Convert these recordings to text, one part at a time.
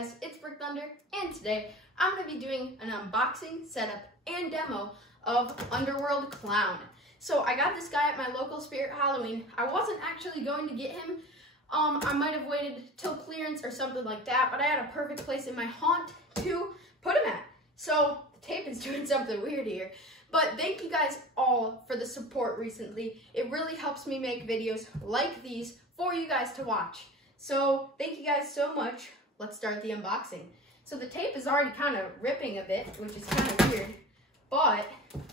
guys, it's Brick Thunder, and today I'm going to be doing an unboxing, setup, and demo of Underworld Clown. So I got this guy at my local Spirit Halloween. I wasn't actually going to get him. I might have waited till clearance or something like that, but I had a perfect place in my haunt to put him at. So the tape is doing something weird here. But thank you guys all for the support recently. It really helps me make videos like these for you guys to watch. So thank you guys so much. Let's start the unboxing. So the tape is already kind of ripping a bit, which is kind of weird. But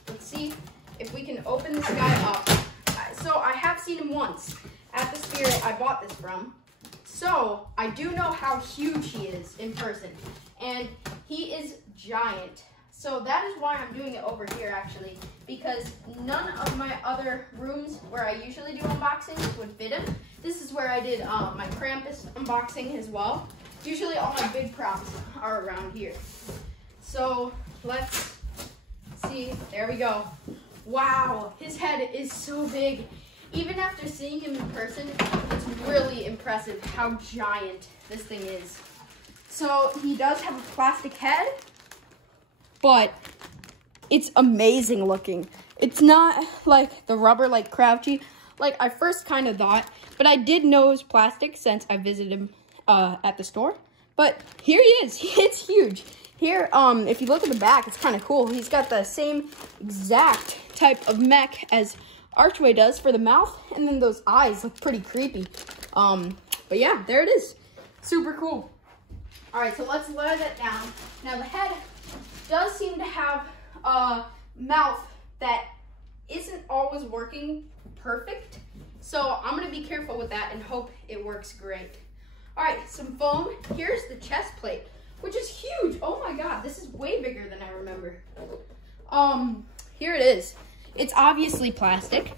let's see if we can open this guy up. So I have seen him once at the Spirit I bought this from. So I do know how huge he is in person. And he is giant. So that is why I'm doing it over here actually, because none of my other rooms where I usually do unboxings would fit him. This is where I did my Krampus unboxing as well. Usually all my big props are around here. So let's see, there we go. Wow, his head is so big. Even after seeing him in person, it's really impressive how giant this thing is. So he does have a plastic head, but it's amazing looking. It's not like the rubber like Crouchy, like I first kind of thought, but I did know it was plastic since I visited him at the store. But here he is. It's huge. Here, if you look at the back, it's kind of cool. He's got the same exact type of mech as Archway does for the mouth, and then those eyes look pretty creepy. But yeah, there it is. Super cool. All right, so let's lower that down. Now the head does seem to have a mouth that isn't always working perfect. So I'm gonna be careful with that and hope it works great. All right, some foam. Here's the chest plate, which is huge. Oh my God, this is way bigger than I remember. Here it is. It's obviously plastic,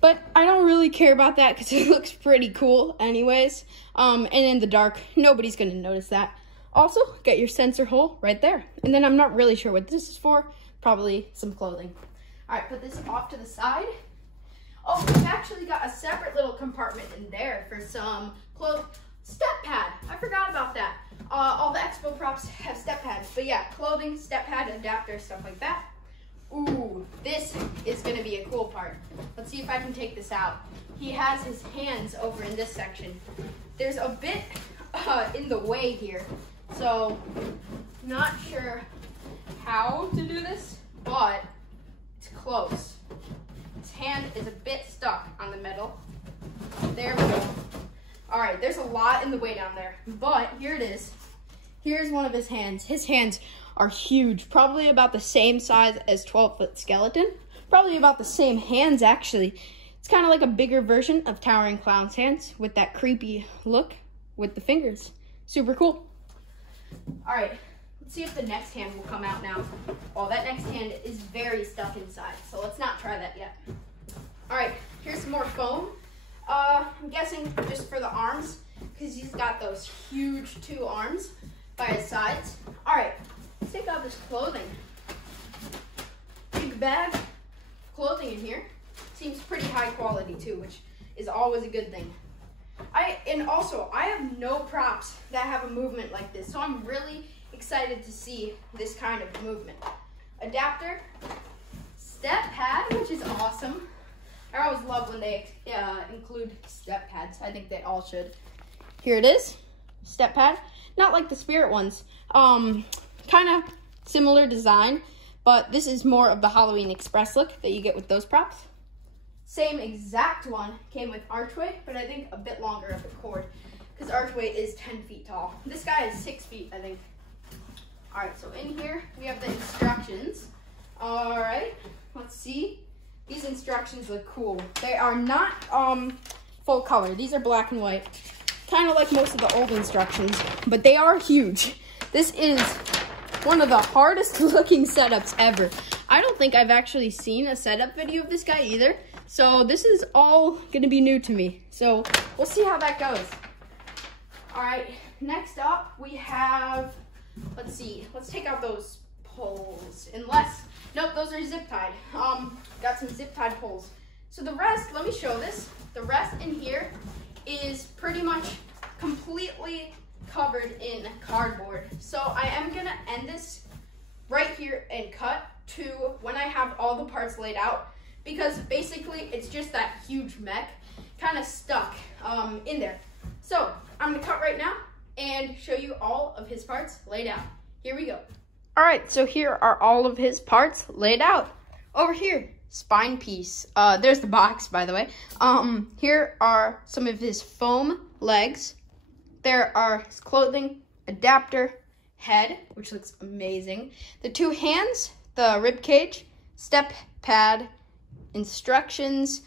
but I don't really care about that because it looks pretty cool anyways. And in the dark, nobody's gonna notice that. Also, get your sensor hole right there. And then I'm not really sure what this is for. Probably some clothing. All right, put this off to the side. Oh, we've actually got a separate little compartment in there for some clothes. Step pad, I forgot about that. All the expo props have step pads, but yeah, clothing, step pad, adapter, stuff like that. Ooh, this is gonna be a cool part. Let's see if I can take this out. He has his hands over in this section. There's a bit in the way here, so not sure how to do this, but it's close. His hand is a bit stuck on the metal. There we go. All right, there's a lot in the way down there, but here it is. Here's one of his hands. His hands are huge, probably about the same size as 12-foot skeleton. Probably about the same hands, actually. It's kind of like a bigger version of Towering Clown's hands with that creepy look with the fingers. Super cool. All right, let's see if the next hand will come out now. Oh, that next hand is very stuck inside, so let's not try that yet. All right, here's some more foam. I'm guessing just for the arms, because he's got those huge 2 arms by his sides. All right, let's take out this clothing. Big bag of clothing in here. Seems pretty high quality too, which is always a good thing. And also, I have no props that have a movement like this, so I'm really excited to see this kind of movement. Adapter, step pad, which is awesome. I always love when they include step pads. I think they all should. Here it is, step pad. Not like the Spirit ones. Kind of similar design, but this is more of the Halloween Express look that you get with those props. Same exact one came with Archway, but I think a bit longer of the cord, because Archway is 10 feet tall. This guy is 6 feet, I think. All right, so in here we have the instructions. All right, let's see. These instructions look cool. They are not full color. These are black and white, kind of like most of the old instructions, but they are huge. This is one of the hardest looking setups ever. I don't think I've actually seen a setup video of this guy either, so this is all gonna be new to me. So we'll see how that goes. All right, next up we have, let's see, let's take out those poles, nope, those are zip tied. Got some zip tied poles. So the rest, let me show this. The rest in here is pretty much completely covered in cardboard. So I am gonna end this right here and cut to when I have all the parts laid out, because basically it's just that huge mech kind of stuck in there. So I'm gonna cut right now and show you all of his parts laid out. Here we go. All right, so here are all of his parts laid out. Over here, spine piece. There's the box, by the way. Here are some of his foam legs. There are his clothing, adapter, head, which looks amazing. The 2 hands, the rib cage, step pad, instructions.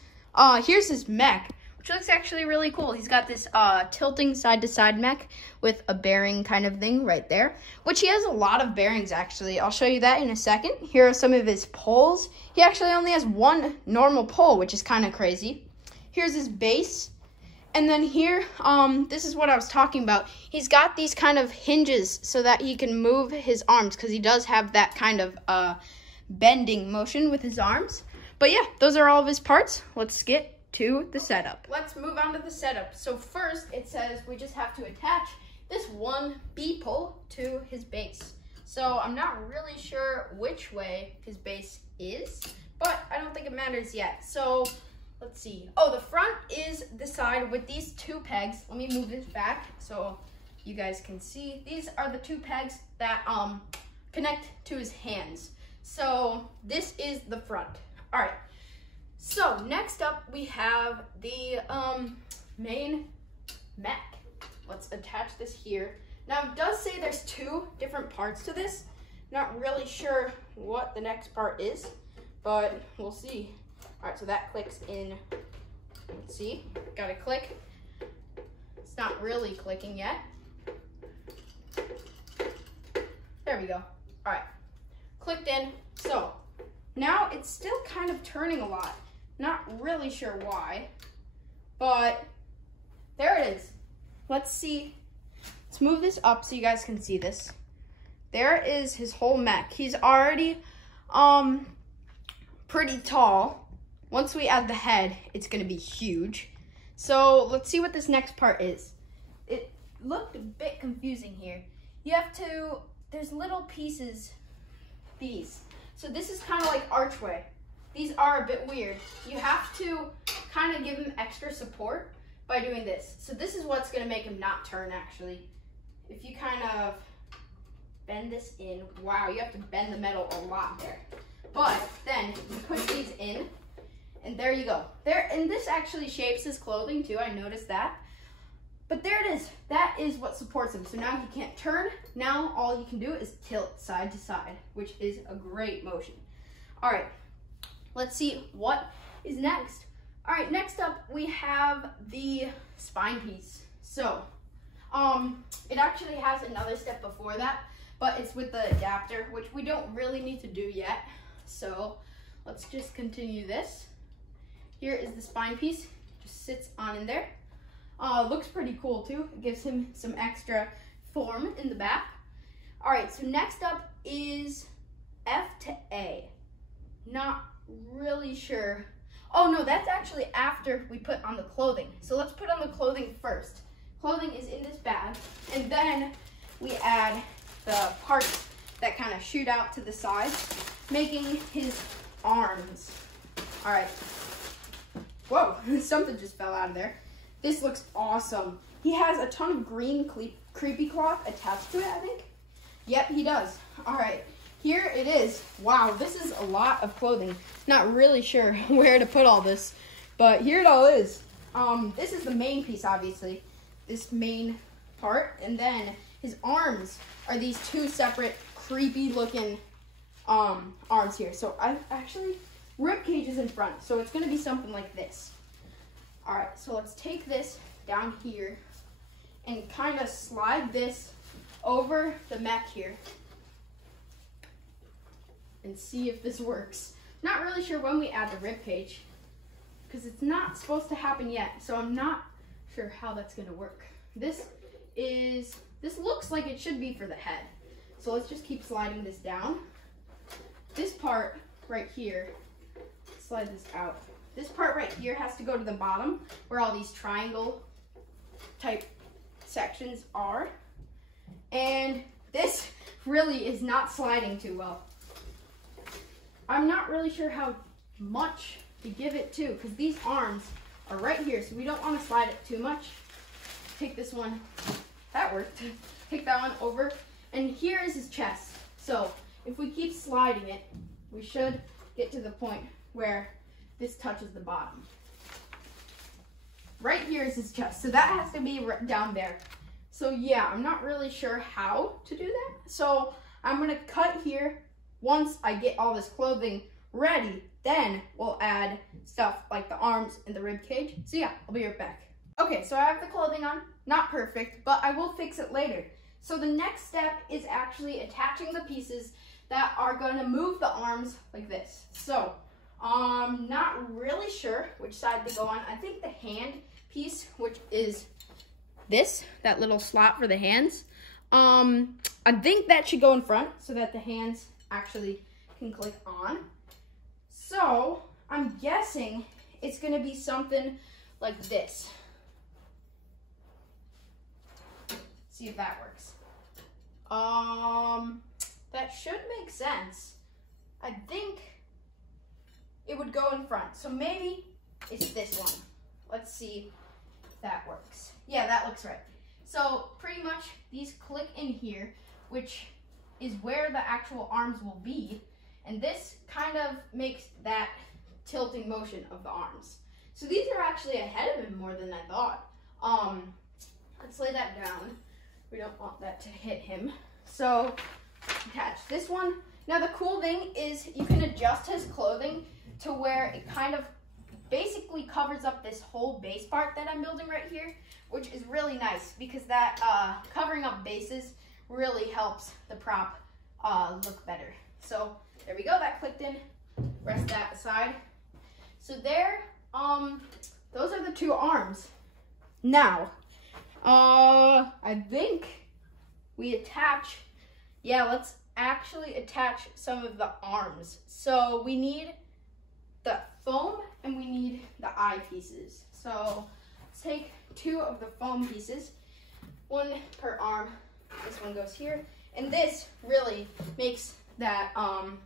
Here's his mech, which looks actually really cool. He's got this tilting side-to-side mech with a bearing kind of thing right there, which he has a lot of bearings, actually. I'll show you that in a second. Here are some of his poles. He actually only has 1 normal pole, which is kind of crazy. Here's his base. And then here, this is what I was talking about. He's got these kind of hinges so that he can move his arms, because he does have that kind of bending motion with his arms. But yeah, those are all of his parts. Let's get to the setup. Let's move on to the setup. So first, it says we just have to attach this 1 B-pole to his base. So I'm not really sure which way his base is, but I don't think it matters yet. So let's see. Oh, the front is the side with these 2 pegs. Let me move this back so you guys can see. These are the 2 pegs that connect to his hands. So this is the front. All right. So next up we have the main mech. Let's attach this here. Now it does say there's 2 different parts to this. Not really sure what the next part is, but we'll see. All right, so that clicks in. Let's see, got to click. It's not really clicking yet. There we go. All right, clicked in. So now it's still kind of turning a lot. Not really sure why, but there it is. Let's see. Let's move this up so you guys can see this. There is his whole mech. He's already pretty tall. Once we add the head, it's gonna be huge. So let's see what this next part is. It looked a bit confusing here. You have to, there's little pieces, these. So this is kind of like archway. These are a bit weird. You have to kind of give him extra support by doing this. So this is what's gonna make him not turn, actually. If you kind of bend this in, wow, you have to bend the metal a lot there. But then you push these in, and there you go. There, and this actually shapes his clothing too, I noticed that. But there it is. That is what supports him. So now he can't turn. Now all you can do is tilt side to side, which is a great motion. All right, let's see what is next. All right, next up we have the spine piece. So, it actually has another step before that, but it's with the adapter, which we don't really need to do yet. So let's just continue this. Here is the spine piece, just sits on in there. Looks pretty cool too. It gives him some extra form in the back. All right, so next up is F to A. Not really sure. Oh no, that's actually after we put on the clothing. So let's put on the clothing first. Clothing is in this bag, and then we add the parts that kind of shoot out to the side, making his arms. All right. Whoa, something just fell out of there. This looks awesome. He has a ton of green creepy cloth attached to it, I think. Yep, he does. All right, here it is. Wow, this is a lot of clothing. Not really sure where to put all this, but here it all is. This is the main piece, obviously. This main part, and then his arms are these 2 separate creepy looking arms here. So I actually, rib cage is in front, so it's gonna be something like this. All right, so let's take this down here and kind of slide this over the mech here and see if this works. Not really sure when we add the rib cage, because it's not supposed to happen yet, so I'm not sure how that's gonna work. This looks like it should be for the head. So let's just keep sliding this down. This part right here, slide this out. This part right here has to go to the bottom where all these triangle type sections are. And this really is not sliding too well. I'm not really sure how much to give it to, because these arms are right here, so we don't want to slide it too much. Take this one, that worked. Take that one over, and here is his chest. So if we keep sliding it, we should get to the point where this touches the bottom. Right here is his chest, so that has to be down there. So yeah, I'm not really sure how to do that. So I'm gonna cut here. Once I get all this clothing ready, then we'll add stuff like the arms and the rib cage. So yeah, I'll be right back. Okay, so I have the clothing on, not perfect, but I will fix it later. So the next step is actually attaching the pieces that are gonna move the arms like this. So I'm not really sure which side they go on. I think the hand piece, which is this, that little slot for the hands, I think that should go in front so that the hands actually can click on. So I'm guessing it's gonna be something like this. See if that works. That should make sense. I think it would go in front. So maybe it's this one. Let's see if that works. Yeah, that looks right. So pretty much these click in here, which is where the actual arms will be. And this kind of makes that tilting motion of the arms. So these are actually ahead of him more than I thought. Let's lay that down. We don't want that to hit him. So attach this one. Now the cool thing is you can adjust his clothing to where it kind of basically covers up this whole base part that I'm building right here, which is really nice because that covering up bases really helps the prop look better. So there we go, that clicked in. Rest that aside. So there, those are the two arms. Now, I think we attach, yeah, let's actually attach some of the arms. So we need the foam and we need the eyepieces. So let's take two of the foam pieces, one per arm. This one goes here. And this really makes that arm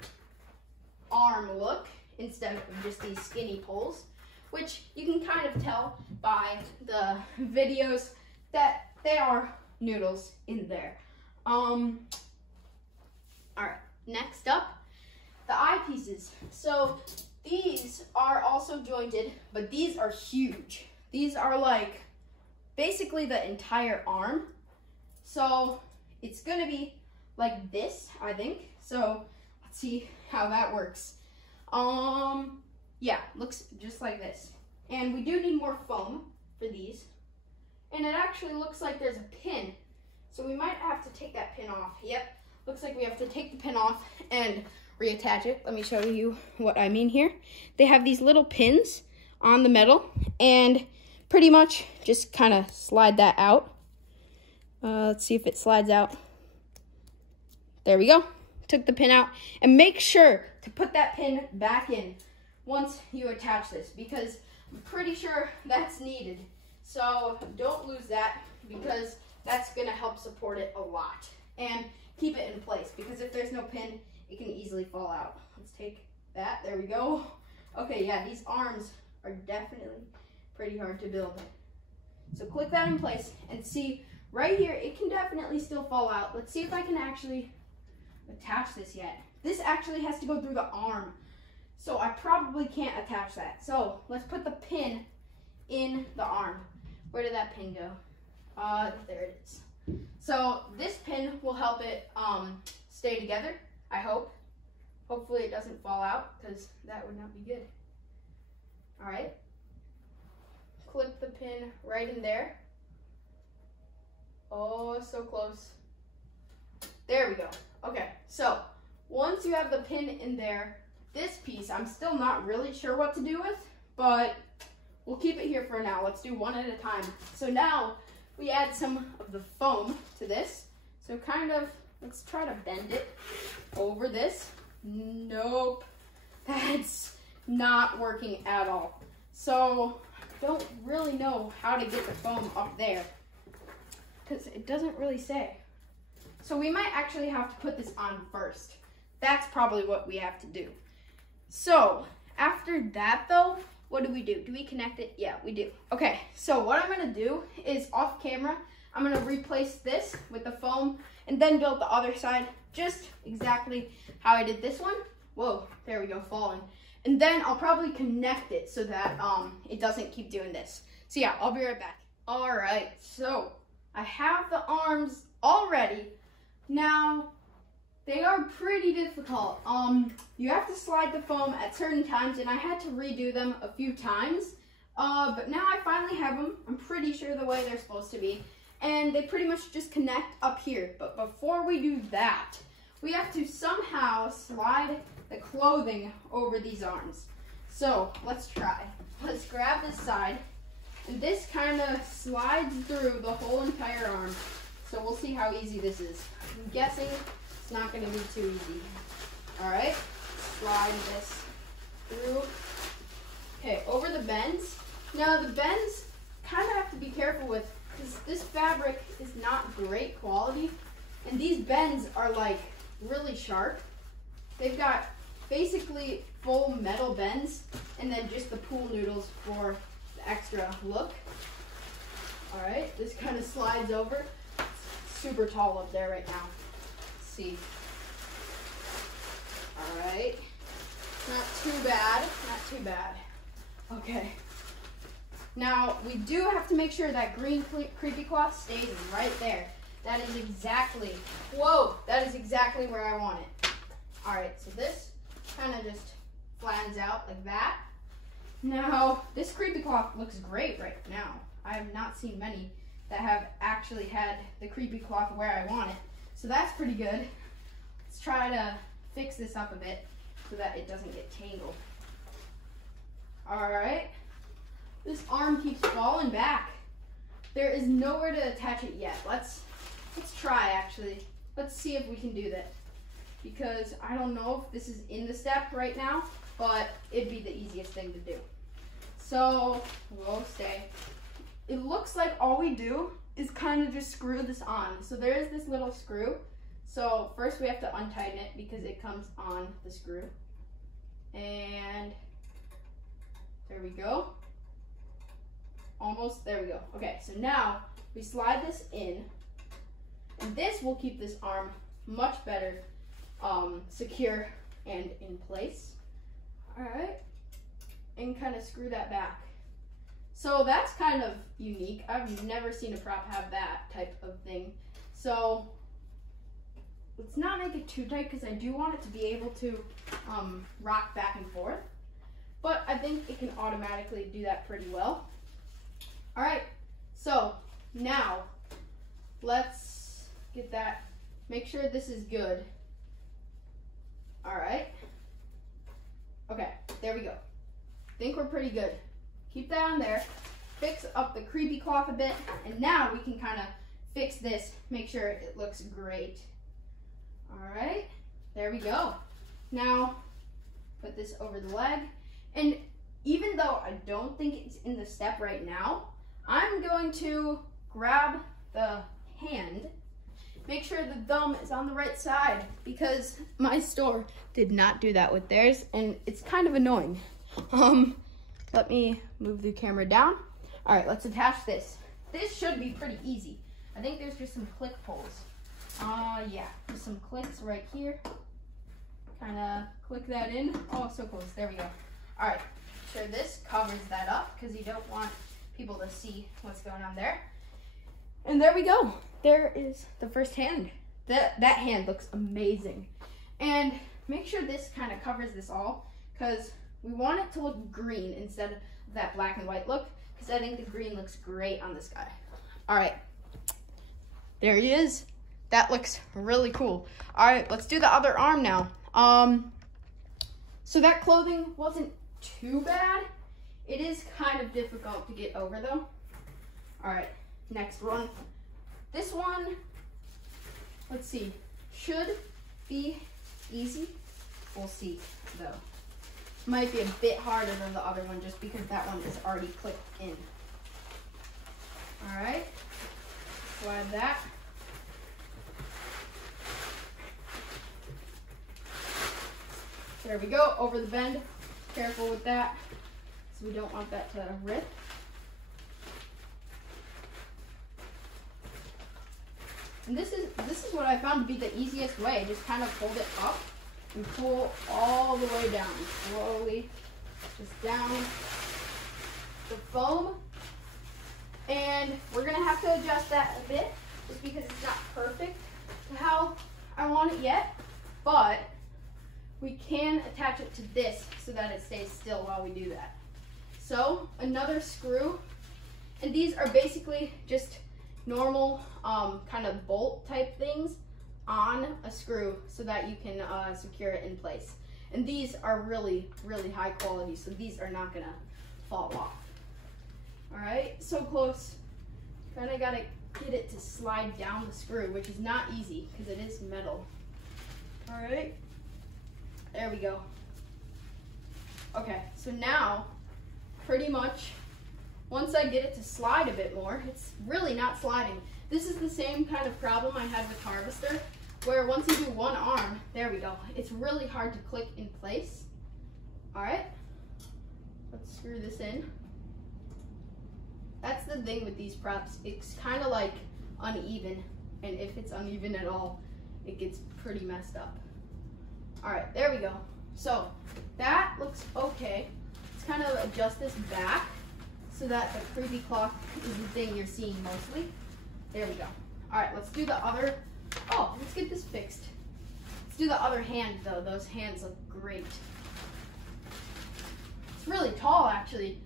look instead of just these skinny poles, which you can kind of tell by the videos that they are noodles in there. All right, next up, the eyepieces. So these are also jointed, but these are huge. These are like basically the entire arm. So it's gonna be like this, I think. So let's see how that works. Yeah, looks just like this. And we do need more foam for these. And it actually looks like there's a pin. So we might have to take that pin off. Yep, looks like we have to take the pin off and reattach it. Let me show you what I mean here. They have these little pins on the metal and pretty much just kind of slide that out. Let's see if it slides out. There we go. Took the pin out. And make sure to put that pin back in once you attach this, because I'm pretty sure that's needed. So don't lose that, because that's going to help support it a lot and keep it in place, because if there's no pin, it can easily fall out. Let's take that. There we go. Okay, yeah, these arms are definitely pretty hard to build. So click that in place and see right here, it can definitely still fall out. Let's see if I can actually attach this yet. This actually has to go through the arm, so I probably can't attach that. So let's put the pin in the arm. Where did that pin go? There it is. So this pin will help it stay together, I hope. Hopefully it doesn't fall out, because that would not be good. All right. Clip the pin right in there. Oh, so close. There we go. Okay, so once you have the pin in there, this piece I'm still not really sure what to do with, but we'll keep it here for now. Let's do one at a time. So now we add some of the foam to this. So kind of, let's try to bend it over this. Nope, that's not working at all. So I don't really know how to get the foam up there, because it doesn't really say. So we might actually have to put this on first. That's probably what we have to do. So after that though, what do? Do we connect it? Yeah, we do. Okay, so what I'm gonna do is off camera, I'm gonna replace this with the foam and then build the other side just exactly how I did this one. Whoa, there we go, falling. And then I'll probably connect it so that it doesn't keep doing this. So yeah, I'll be right back. All right, so I have the arms all ready. Now, they are pretty difficult. You have to slide the foam at certain times, and I had to redo them a few times. But now I finally have them. I'm pretty sure the way they're supposed to be. And they pretty much just connect up here. But before we do that, we have to somehow slide the clothing over these arms. So let's try. Let's grab this side. And this kind of slides through the whole entire arm. So we'll see how easy this is. I'm guessing it's not going to be too easy. All right, slide this through. Okay, over the bends. Now the bends kind of have to be careful with, because this fabric is not great quality. And these bends are like really sharp. They've got basically full metal bends and then just the pool noodles for the extra look. All right, this kind of slides over. It's super tall up there right now. Let's see. All right, not too bad, not too bad. Okay. Now, we do have to make sure that green creepy cloth stays right there. That is exactly, whoa, that is exactly where I want it. All right, so this kind of just flattens out like that. Now, this creepy cloth looks great right now. I have not seen many that have actually had the creepy cloth where I want it. So that's pretty good. Let's try to fix this up a bit so that it doesn't get tangled. All right. This arm keeps falling back. There is nowhere to attach it yet. Let's try actually. Let's see if we can do that. Because I don't know if this is in the step right now, but it'd be the easiest thing to do. So we'll stay. It looks like all we do is kind of just screw this on. So there is this little screw. So first we have to untighten it because it comes on the screw. And there we go. Almost, there we go. Okay, so now we slide this in, and this will keep this arm much better secure and in place. All right, and kind of screw that back. So that's kind of unique. I've never seen a prop have that type of thing. So let's not make it too tight because I do want it to be able to rock back and forth, but I think it can automatically do that pretty well. All right, so now let's get that, make sure this is good. All right, okay, there we go. I think we're pretty good. Keep that on there, fix up the creepy cloth a bit, and now we can kind of fix this, make sure it looks great. All right, there we go. Now, put this over the leg, and even though I don't think it's in the step right now, I'm going to grab the hand, make sure the thumb is on the right side because my store did not do that with theirs and it's kind of annoying. Let me move the camera down. All right, let's attach this. This should be pretty easy. I think there's just some click holes. Yeah, just some clicks right here. Kind of click that in. Oh, so close, there we go. All right, sure this covers that up because you don't want people to see what's going on there. And there we go. There is the first hand. That hand looks amazing. And make sure this kind of covers this all because we want it to look green instead of that black and white look because I think the green looks great on this guy. All right, there he is. That looks really cool. All right, let's do the other arm now. So that clothing wasn't too bad. It is kind of difficult to get over though. All right, next one. This one, let's see, should be easy. We'll see though. Might be a bit harder than the other one just because that one is already clicked in. All right, slide that. There we go, over the bend. Careful with that, so we don't want that to rip. And this is what I found to be the easiest way. Just kind of hold it up and pull all the way down. Slowly, just down the foam. And we're gonna have to adjust that a bit, just because it's not perfect to how I want it yet. But we can attach it to this so that it stays still while we do that. So another screw, and these are basically just normal kind of bolt type things on a screw so that you can secure it in place. And these are really, really high quality, so these are not gonna fall off. All right, so close. Kind of gotta get it to slide down the screw, which is not easy because it is metal. All right, there we go. Okay, so now pretty much once I get it to slide a bit more, it's really not sliding. This is the same kind of problem I had with Harvester, where once you do one arm, there we go, it's really hard to click in place. All right, let's screw this in. That's the thing with these props, it's kind of like uneven, and if it's uneven at all, it gets pretty messed up. All right, there we go. So that looks okay. Let's kind of adjust this back so that the creepy cloth is the thing you're seeing mostly. There we go. All right, let's do the other, let's get this fixed. Let's do the other hand though. Those hands look great. It's really tall actually.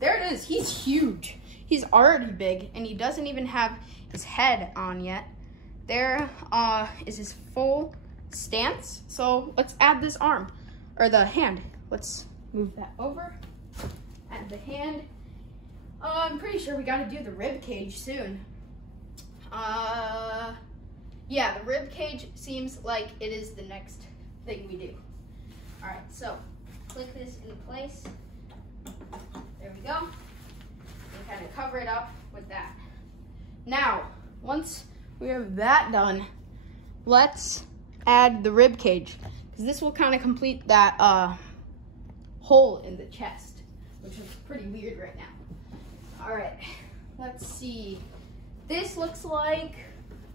There it is, he's huge. He's already big and he doesn't even have his head on yet. There is his full stance. So let's add this arm, or the hand. Let's move that over. Add the hand. I'm pretty sure we gotta do the rib cage soon. Yeah, the rib cage seems like it is the next thing we do. All right, so click this in place. There we go. And kind of cover it up with that. Now, once we have that done, let's add the rib cage, because this will kind of complete that hole in the chest, which is pretty weird right now. All right, let's see. This looks like,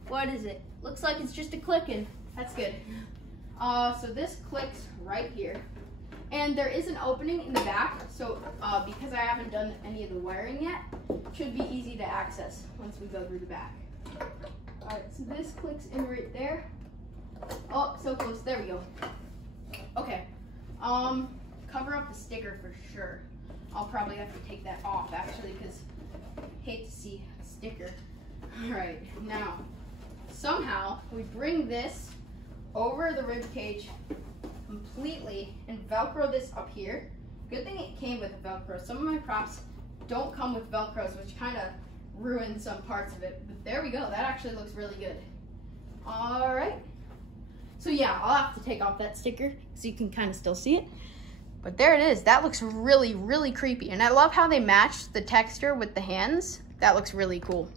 what is it? Looks like it's just a clicking. That's good. So this clicks right here. And there is an opening in the back, so because I haven't done any of the wiring yet, it should be easy to access once we go through the back. All right, so this clicks in right there. Oh, so close, there we go. Okay, cover up the sticker for sure. I'll probably have to take that off actually, because I hate to see a sticker. All right, now, somehow we bring this over the rib cage completely and Velcro this up here. Good thing it came with Velcro. Some of my props don't come with Velcros, which kind of ruins some parts of it. But there we go. That actually looks really good. All right. So yeah, I'll have to take off that sticker so you can kind of still see it. But there it is. That looks really, really creepy. And I love how they matched the texture with the hands. That looks really cool.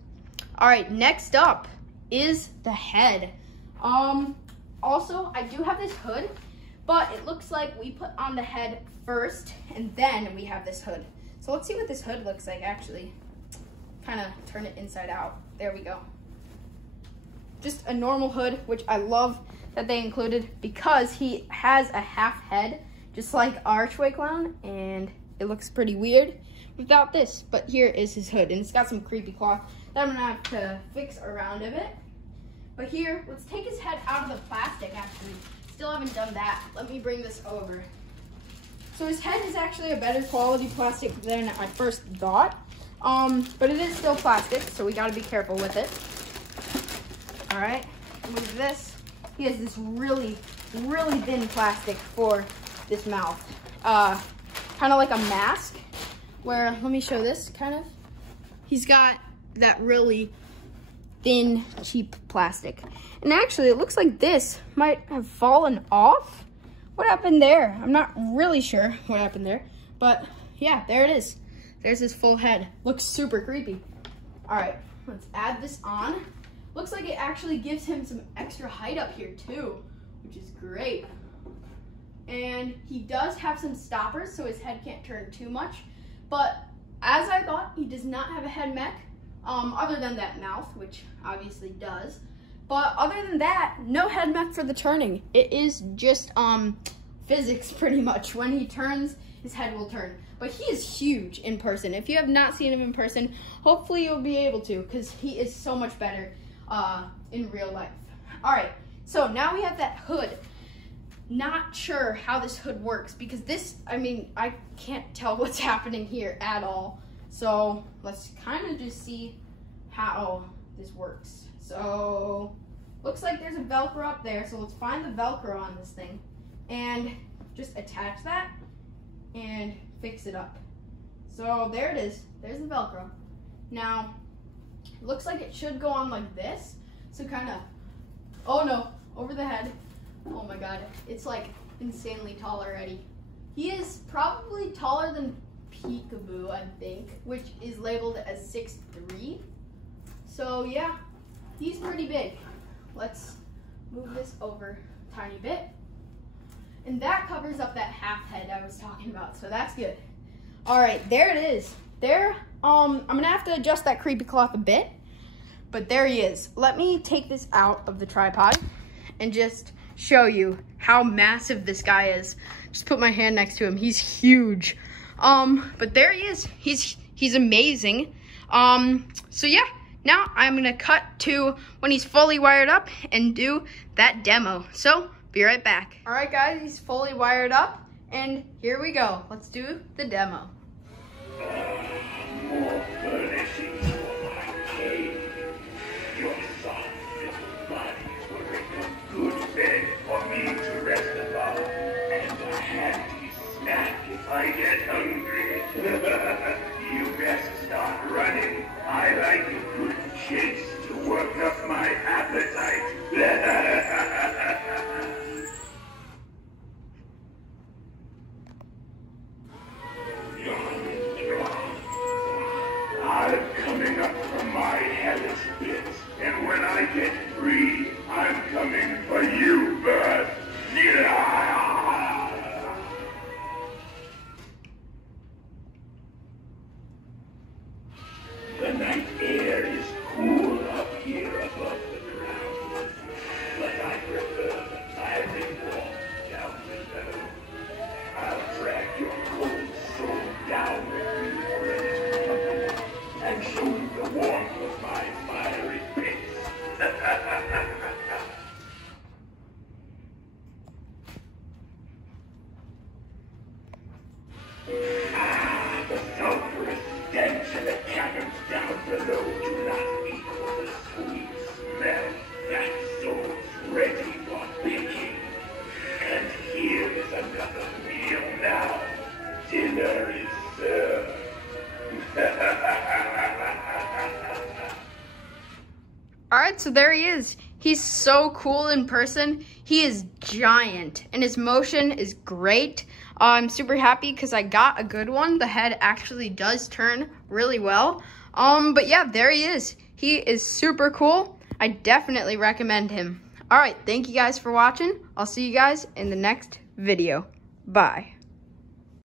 All right, next up is the head. Also, I do have this hood, but it looks like we put on the head first and then we have this hood. So let's see what this hood looks like actually. Kind of turn it inside out. There we go. Just a normal hood, which I love that they included because he has a half head, just like Archway Clown, and it looks pretty weird without this. But here is his hood, and it's got some creepy cloth that I'm gonna have to fix around a bit. But here, let's take his head out of the plastic actually. Still haven't done that. Let me bring this over. So his head is actually a better quality plastic than I first thought. But it is still plastic, so we gotta be careful with it. All right, move this. He has this really, really thin plastic for this mouth. Kind of like a mask, where, let me show this, kind of. He's got that really thin, cheap plastic. And actually, it looks like this might have fallen off. What happened there? I'm not really sure what happened there. But yeah, there it is. There's his full head. Looks super creepy. All right, let's add this on. Looks like it actually gives him some extra height up here too, which is great. And he does have some stoppers, so his head can't turn too much. But as I thought, he does not have a head mech, other than that mouth, which obviously does. But other than that, no head mech for the turning. It is just physics pretty much. When he turns, his head will turn. But he is huge in person. If you have not seen him in person, hopefully you'll be able to, because he is so much better in real life. All right, so now we have that hood. Not sure how this hood works, because this, I mean, I can't tell what's happening here at all. So let's kind of just see how this works. So looks like there's a Velcro up there. So let's find the Velcro on this thing and just attach that and fix it up. So there it is. There's the Velcro. Now, looks like it should go on like this. So kind of, oh no, over the head. Oh my God, it's like insanely tall already. He is probably taller than Peekaboo, I think, which is labeled as 6'3". So yeah, he's pretty big. Let's move this over a tiny bit. And that covers up that half head I was talking about, so that's good. All right, there it is. There, I'm gonna have to adjust that creepy cloth a bit, but there he is. Let me take this out of the tripod and just show you how massive this guy is. Just put my hand next to him. He's huge. But there he is. He's amazing. So yeah, now I'm gonna cut to when he's fully wired up and do that demo. So be right back. All right, guys, he's fully wired up, and here we go. Let's do the demo. More furnishings for my cave. Your soft little bodies will make a good bed for me to rest upon, and a handy snack if I get hungry. You best start running. I like a good chase to work up my appetite. I'm coming up from my hellish pit, and when I get free, I'm coming for you, bird. The night air is cool up here above the ground, but I prefer the fiery warmth down below. I'll drag your cold soul down with me for a little company and show you the warmth of my fiery pits. The sulphurous stench in the caverns down below do not equal the sweet smell that soul's ready for baking. And here is another meal now. Dinner is served. All right, so there he is. He's so cool in person. He is giant, and his motion is great. I'm super happy because I got a good one. The head actually does turn really well. But yeah, there he is. He is super cool. I definitely recommend him. All right, thank you guys for watching. I'll see you guys in the next video. Bye.